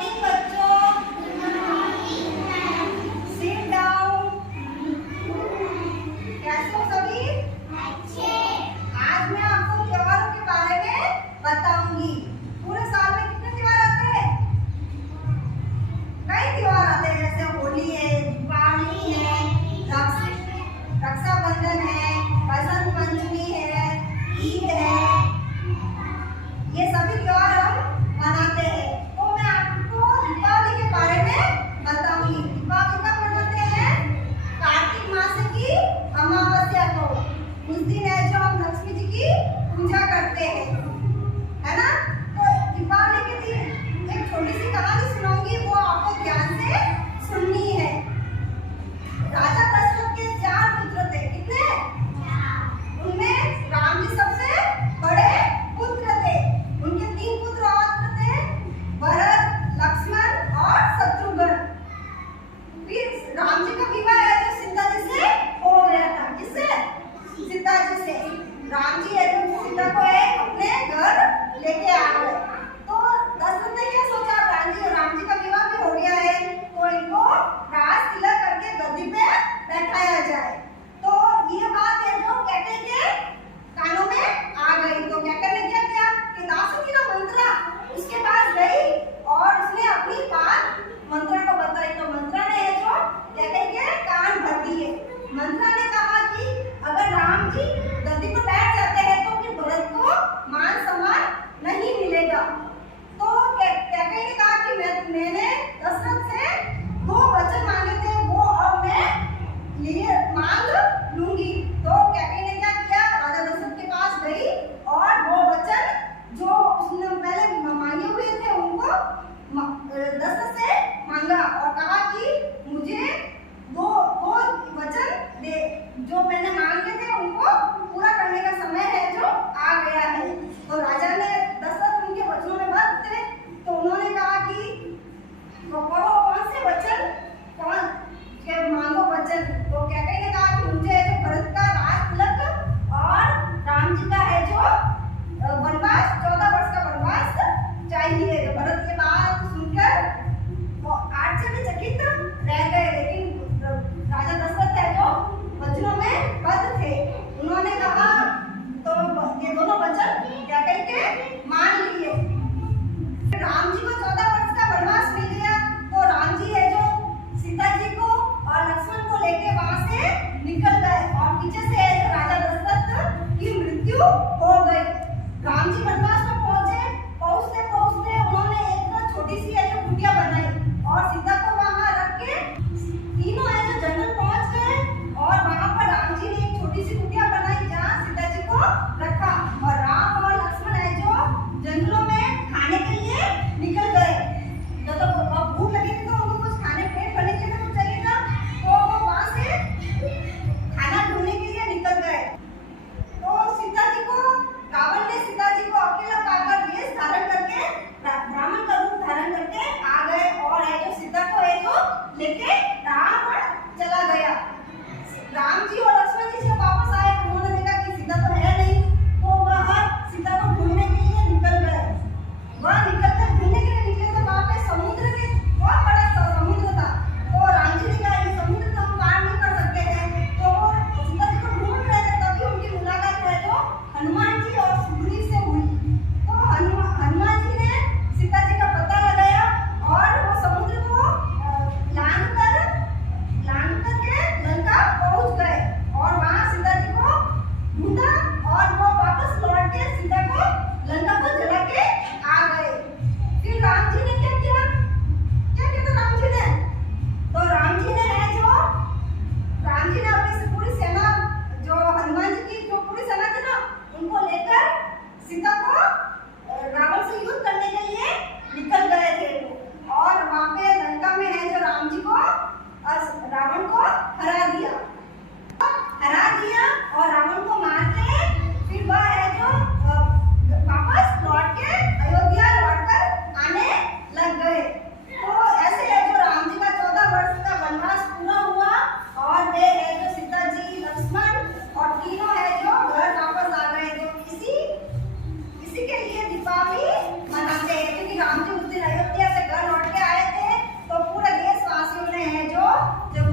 Morning बच्चों। Sit down. कैसे हो सभी? अच्छे। आज मैं आपको त्योहारों के बारे में बताऊंगी। पूरे साल में कितने त्योहार आते हैं? कई त्योहार आते हैं, जैसे होली है, दीपावली है, रक्षाबंधन है, बसंत पंचमी है, ईद है। ये सभी त्योहार हम मनाते हैं। तो मैं आपको दीपावली के बारे में बताऊंगी। दीपावली कब मनाते हैं? कार्तिक मास की अमावस्या को। उस दिन है जो हम लक्ष्मी जी की पूजा करते हैं, है ना? तो दीपावली के दिन एक छोटी सी कहानी सुनाऊंगी, वो आपको ध्यान से सुननी है। राजा दशरथ के 4 पुत्र थे। कितने? 4। उनमें राम जी सबसे बड़े पुत्र थे। उनके 3 पुत्र और थे, भरत, लक्ष्मण और शत्रुघ्न। फिर राम जी का विवाह है जो सीता जी से हो गया था। किससे? सीता जी से। राम जी है जो सीता को अपने घर लेके आ गए। तो दशरथ ने क्या सोचा, राम जी का विवाह भी हो गया है तो इनको राज तिलक करके गद्दी पे बैठाया जाए। तो ये बात है जो कहते के कानों में आ गई। तो क्या किया कि दासी ना मंत्रा उसके पास गई और उसने अपनी बात मंत्रा को बताई। तो मंत्रा ने जो कहते के कान भर दिए। मंत्रा ने कहा कि अगर राम जी गद्दी पर बैठ जाते हैं तो फिर भरत को मान सम्मान नहीं मिलेगा। तो कैकेयी ने कहा कि मैंने दशरथ से 2 वचन मांगे थे, वो अब मैं लिए मांग लूंगी। तो कैकेयी ने क्या किया, राजा दशरथ के पास गई और वो वचन जो उसने पहले मांगे हुए थे उनको दशरथ से मांगा और कहा कि मुझे 2 वचन दे, जो मैंने मांगे थे उनको पूरा करने का समय है जो आ गया है। तो राजा ने दशरथ उनके वचनों में भक्त थे, तो उन्होंने कहा कि कौन से वचन, कौन के मांगो वचन। तो कैकेयी ने कहा कि मुझे जो भरत का राज तिलक और राम जी का है जो वनवास 14 वर्ष का वनवास चाहिए। तो भरत ये बात सुनकर वो आश्चर्यचकित रह गए, लेकिन राजा दशरथ है जो वचनों में बद्ध थे। उन्होंने कहा तो ये दोनों वचन कैकेयी के मान लिए। राम जी को 14 वर्ष का वनवास मिल गया। तो राम जी है जो सीता जी को और लक्ष्मण को लेके वहां से निकल गए और पीछे से राजा दशरथ की मृत्यु हो गई। राम जी वनवास में पहुंचते उन्होंने एक छोटी सी है जो कुटिया बनाई और सीता को वहां रख के तीनों है जो जंगल पहुंच गए और वहां पर राम जी ने एक छोटी सी कुटिया बनाई जहां सीता जी को रखा और राम और लक्ष्मण है जो जंगलों में खाने के लिए निकल गए। तो भूख लगी थी तो उनको कुछ खाने पेट भरने के लिए कुछ चाहिए था, तो वो वहां से खाना ढूंढने के लिए निकल गए। तो सीता जी को रावण ने सीता जी को अकेला पाकर वेश धारण करके ब्राह्मण का रूप धारण करके आ गए और है जो सीता को है जो लेके रावण चला गया। राम जी और लक्ष्मण जी जब वापस आए उन्होंने देखा कि सीता तो है नहीं, तो वह सीता को ढूंढने के लिए निकल गए। वह निकलकर ढूंढने के लिए निकले तो वहां पे समुद्र के बहुत बड़ा समुद्र था। तो राम जी ने कहा ये समुद्र तो हम पार नहीं कर सकते हैं। तो वो सीता जी को ढूंढ रहे थे, तभी उनकी मुलाकात है जो हनुमान जी और सुग्रीव से हुई। तो हनुमान जी ने सीता जी का पता लगाया और वो समुद्र को लांघकर जो